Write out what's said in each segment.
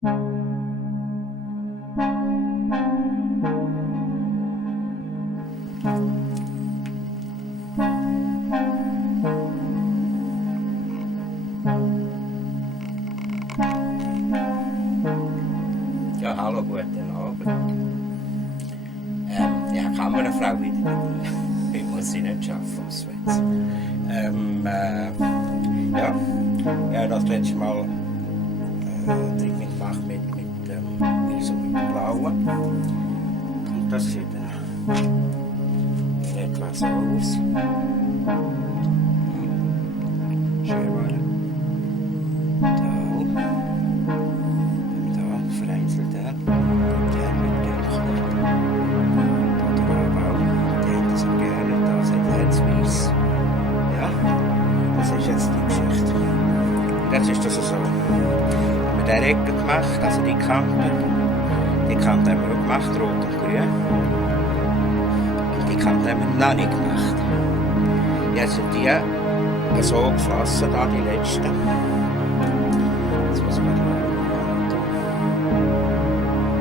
Ja, hallo, guten Abend. Ich habe Kamerafrau wieder dabei. Ich muss sie nicht schaffen, auswärts. Ja, ich habe das letzte Mal Trick mitgemacht mit Zum Mitmachen. Und das sieht dann in etwa so aus. Schön mal. Da vereinzelt der mit Gelb. Der Abbau, der hätte so gerne, da sind jetzt weiß. Ja, das ist jetzt die Geschichte. Jetzt ist das so. Mit der Ecke gemacht, also die Kanten haben wir gemacht, rot und grün. Und die Kanten haben wir noch nicht gemacht. Jetzt sind die so geflossen, da die letzten. Jetzt muss man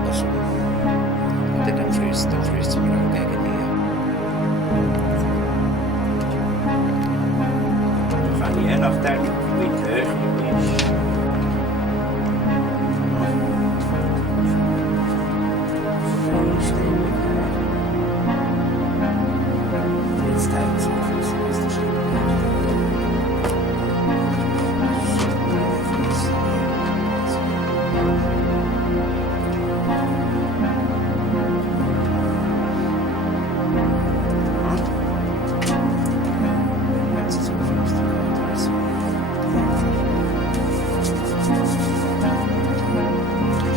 also, oder dann fließt es mir auch gegen die. Dann kann ich je nachdem, wie die Höhe ist. Jetzt zeigen wir es mal, was da steht.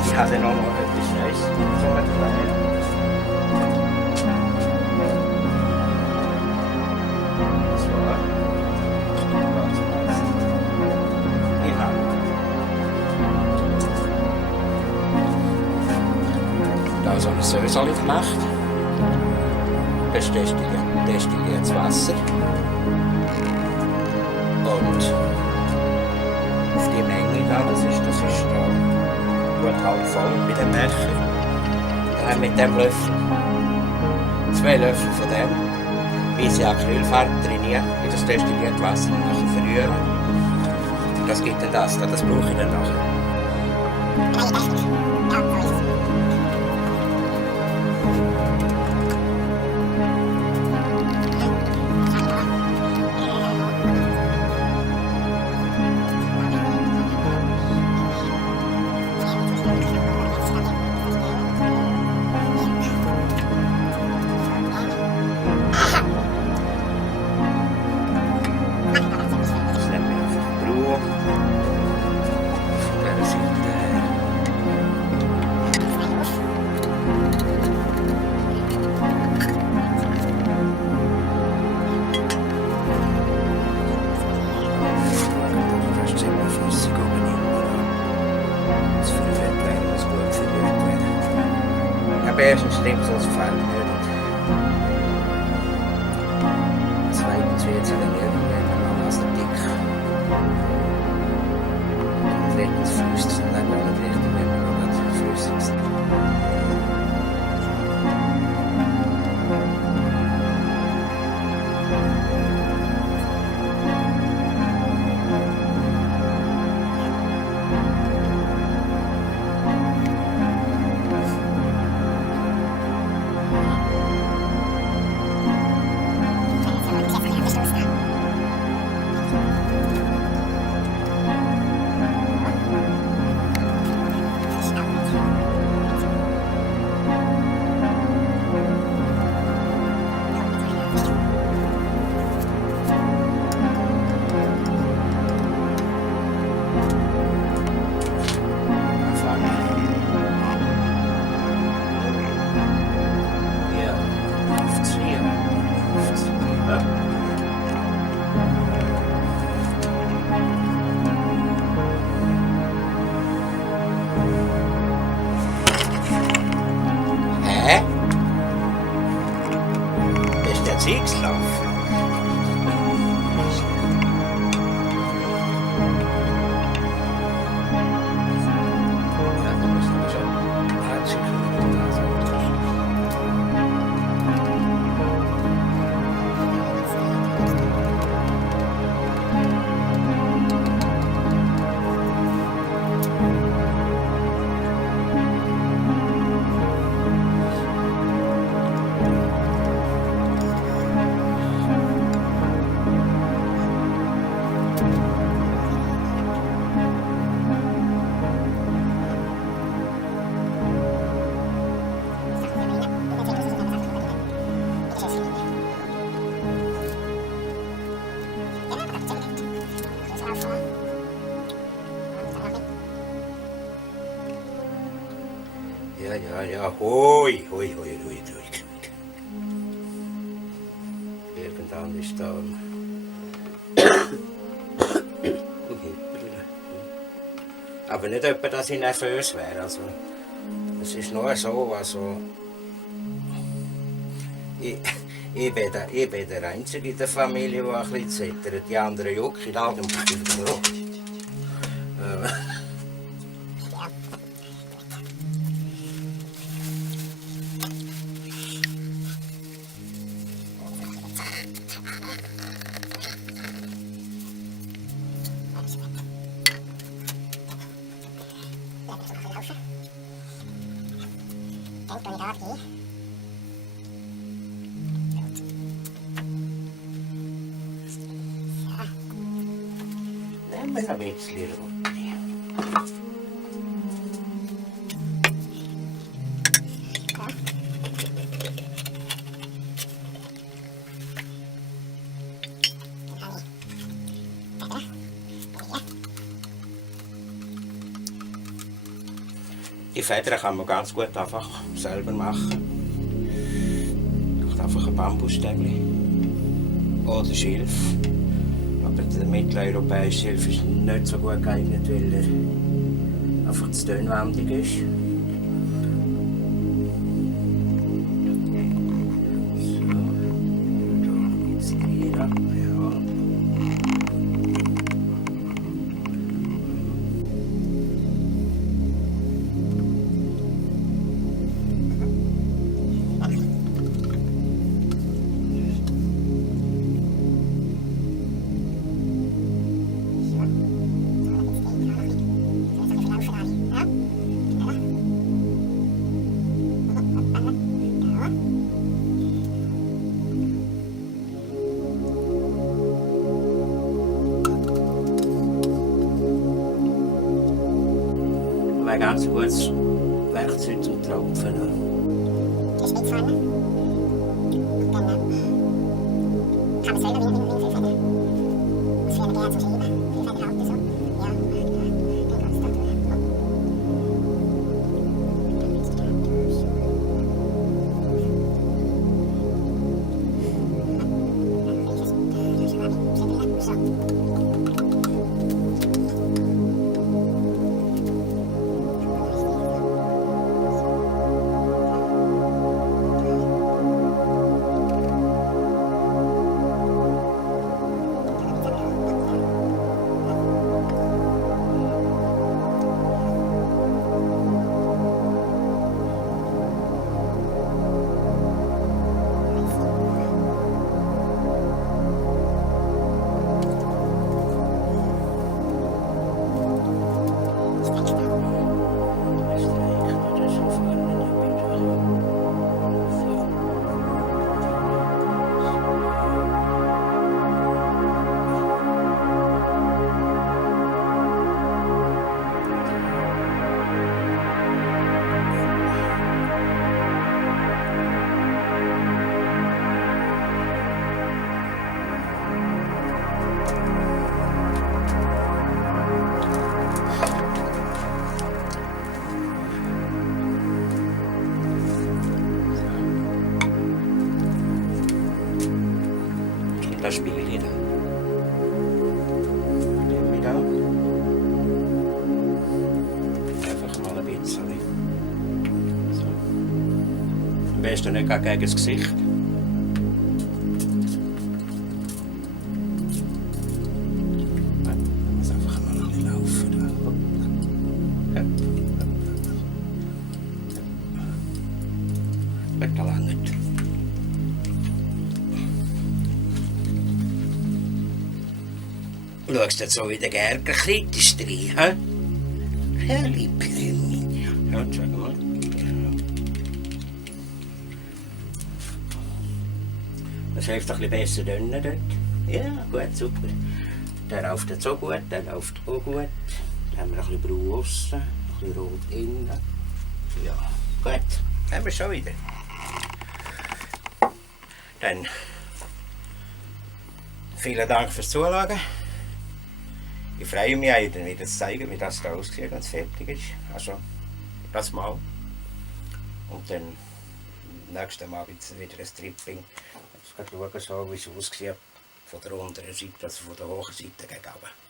Ich habe noch etwas Neues zum Erklären. Das war ich habe da so eine Säule gemacht. Das ist destilliertes Wasser. Und auf die Menge da, das ist da gut halb voll mit dem Becher. Dann haben wir mit dem Löffel 2 Löffel von dem weiße Acrylfarbe trainieren in das destillierte Wasser und nachher verrühren. Das gibt dann das brauche ich dann nachher. Erstens stimmt es, gefällt mir nicht. Zweitens wird sie dann irgendwann noch dick. Und drittens fließt es dann auch nicht richtig, wenn man noch flüssig ist. Siegslauf. Ja. ja. Hui. Irgendwann ist da. Aber nicht etwa, dass ich nervös wäre. Also, es ist nur so, also. Ich bin der Einzige in der Familie, der ein bisschen zittert. Die anderen jucken alle und nehmen wir noch ein bisschen Rotwein. Die Federn kann man ganz gut einfach selber machen. Einfach ein Bambusstäbli oder Schilf. Aber der mitteleuropäische Schilf ist nicht so gut geeignet, weil er einfach zu dünnwandig ist. So, da jetzt rein. Ja. Ein ganz gutes Werkzeug zum Tropfen. Die Spitze vorne. Und dann kann man es selber wie viel Feder. Was wir gerne zum Schreiben. Viel Feder halten so. Ja, dann geht es da durch. Das Spiel hier. Wieder. Einfach mal ein bisschen. So. Am besten nicht gegen das Gesicht. Muss einfach mal ein bisschen laufen. Ja. Wird da lang nicht. Du schaust jetzt so wieder gerne kritisch rein, hä? Ja, liebe Remi. Ja, schau mal. Das hilft doch ein bisschen besser dünner dort. Ja, gut, super. Der läuft jetzt auch gut, der läuft auch gut. Dann haben wir ein bisschen braun aussen, ein bisschen rot innen. Ja, gut, dann haben wir schon wieder. Dann vielen Dank fürs Zuschauen. Ich freue mich, Ihnen wieder zu zeigen, wie das da aussieht, wenn es fertig ist. Also, das mal. Und dann nächsten Mal gibt es wieder ein Stripping. Ich kann schauen, so, wie es aussieht von der unteren Seite, also von der hohen Seite gegen oben.